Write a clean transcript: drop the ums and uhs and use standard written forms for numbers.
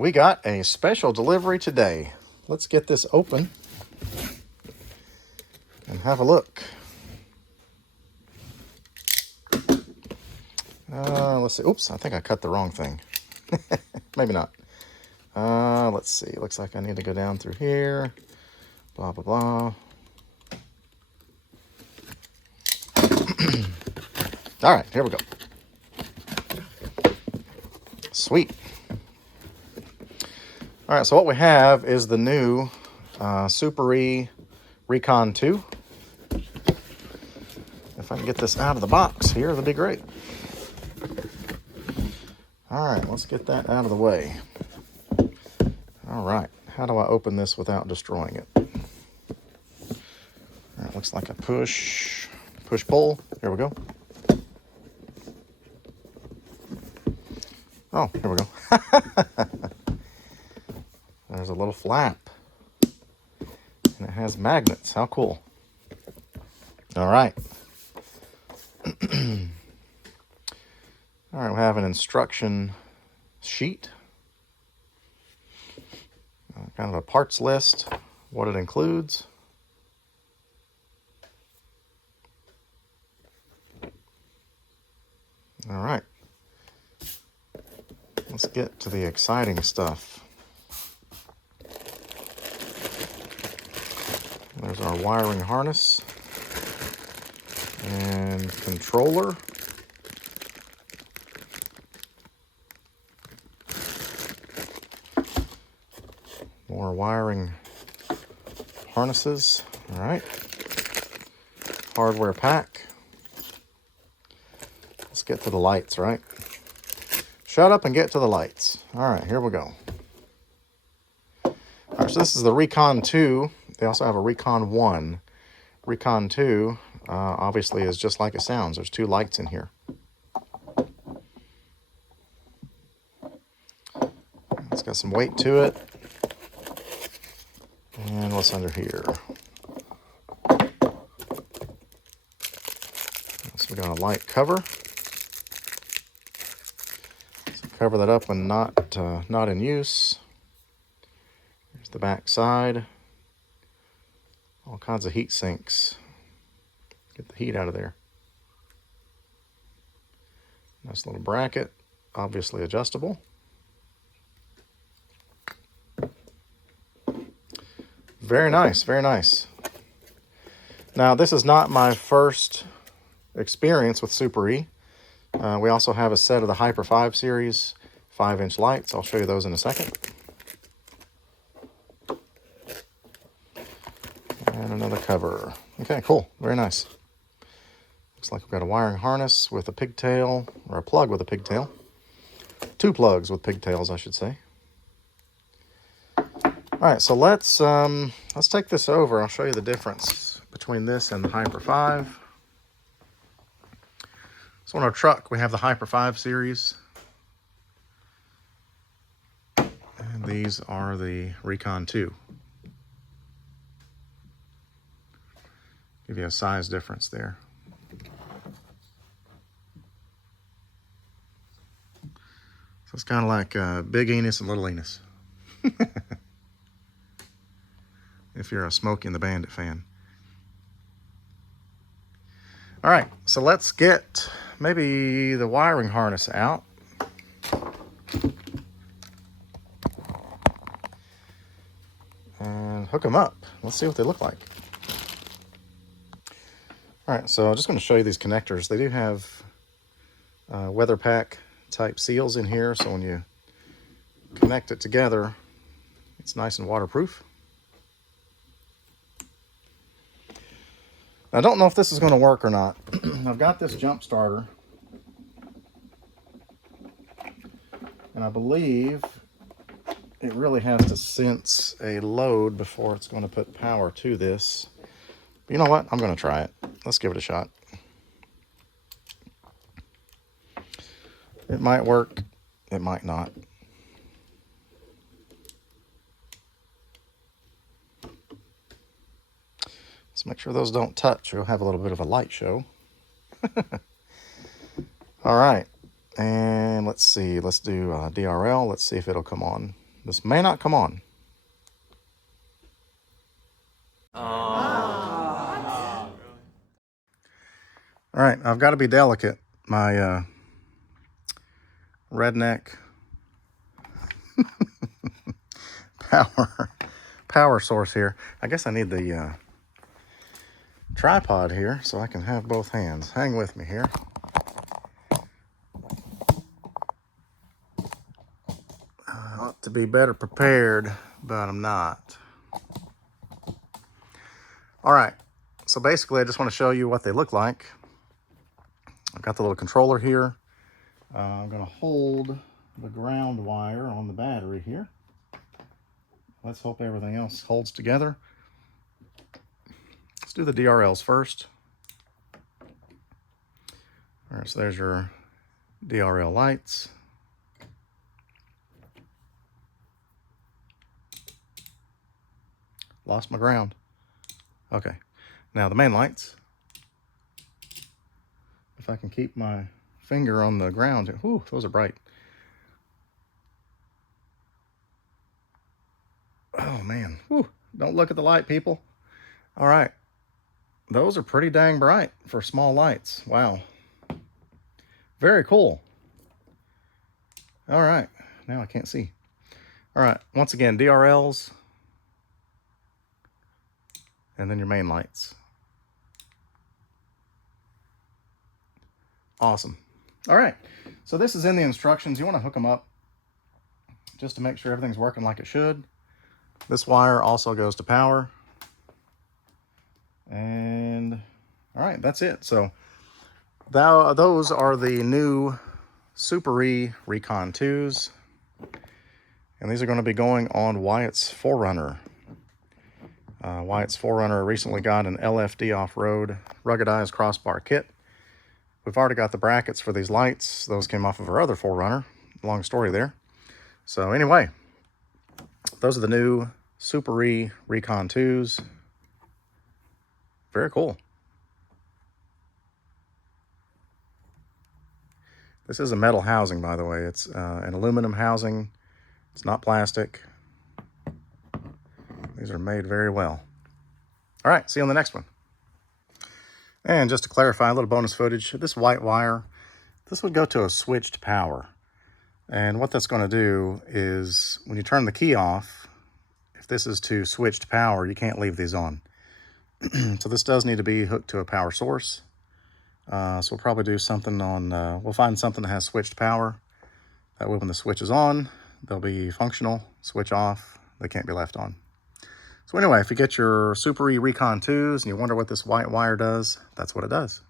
we got a special delivery today. Let's get this open and have a look. Let's see. Oops, I think I cut the wrong thing. Maybe not. Let's see. Looks like I need to go down through here. Blah, blah, blah. All right, here we go. Sweet. All right, so what we have is the new Suparee Recon 2. If I can get this out of the box here, that'd be great. All right, let's get that out of the way. All right, how do I open this without destroying it? All right, looks like a push-pull. Here we go. Oh, here we go. There's a little flap. And it has magnets. How cool. All right. All right, we have an instruction sheet. Kind of a parts list, what it includes. All right. Let's get to the exciting stuff. There's our wiring harness and controller. More wiring harnesses. All right. Hardware pack. Let's get to the lights, right? Shut up and get to the lights. All right, here we go. All right, so this is the Recon 2. They also have a Recon 1. Recon 2 obviously is just like it sounds. There's two lights in here. It's got some weight to it. And what's under here? So we got a light cover. Cover that up when not in use. Here's the back side. All kinds of heat sinks. Get the heat out of there. Nice little bracket, obviously adjustable. Very nice, very nice. Now, this is not my first experience with Suparee. We also have a set of the Hyper 5 series 5-inch lights. I'll show you those in a second. And another cover. Okay, cool. Very nice. Looks like we've got a wiring harness with a pigtail, or a plug with a pigtail. Two plugs with pigtails, I should say. All right, so let's take this over. I'll show you the difference between this and the Hyper 5. So on our truck, we have the Hyper 5 series. And these are the Recon 2. Give you a size difference there. So it's kind of like Big Enos and Little Enos. If you're a Smokey and the Bandit fan. All right, so let's get maybe the wiring harness out. And hook them up. Let's see what they look like. All right, so I'm just going to show you these connectors. They do have weather pack type seals in here, so when you connect it together, it's nice and waterproof. I don't know if this is going to work or not. I've got this jump starter, and I believe it really has to sense a load before it's going to put power to this. But you know what? I'm going to try it. Let's give it a shot. It might work. It might not. Let's make sure those don't touch. We'll have a little bit of a light show. All right. And let's see. Let's do DRL. Let's see if it'll come on. This may not come on. All right, I've got to be delicate. My Redneck power source here. I guess I need the tripod here so I can have both hands. Hang with me here. I ought to be better prepared, but I'm not. All right, so basically I just want to show you what they look like. I've got the little controller here. I'm going to hold the ground wire on the battery here. Let's hope everything else holds together. Let's do the DRLs first. All right, so there's your DRL lights. Lost my ground. Okay, now the main lights. If I can keep my finger on the ground. Whew, those are bright. Oh man, whew, don't look at the light, people. All right, those are pretty dang bright for small lights. Wow, very cool. All right, now I can't see. All right, once again, DRLs, and then your main lights. Awesome. All right, so this is in the instructions. You want to hook them up just to make sure everything's working like it should. This wire also goes to power. And all right, that's it. So those are the new Suparee Recon 2s. And these are going to be going on Wyatt's 4Runner. Wyatt's 4Runner recently got an LFD off-road ruggedized crossbar kit. We've already got the brackets for these lights. Those came off of our other 4Runner. Long story there. So anyway, those are the new Suparee Recon 2s. Very cool. This is a metal housing, by the way. It's an aluminum housing. It's not plastic. These are made very well. All right, see you on the next one. And just to clarify, a little bonus footage. This white wire, this would go to a switched power. And what that's going to do is when you turn the key off, if this is to switched power, you can't leave these on. So this does need to be hooked to a power source. So we'll probably do something on, we'll find something that has switched power. That way when the switch is on, they'll be functional. Switch off, they can't be left on. So anyway, if you get your Suparee Recon 2s and you wonder what this white wire does, that's what it does.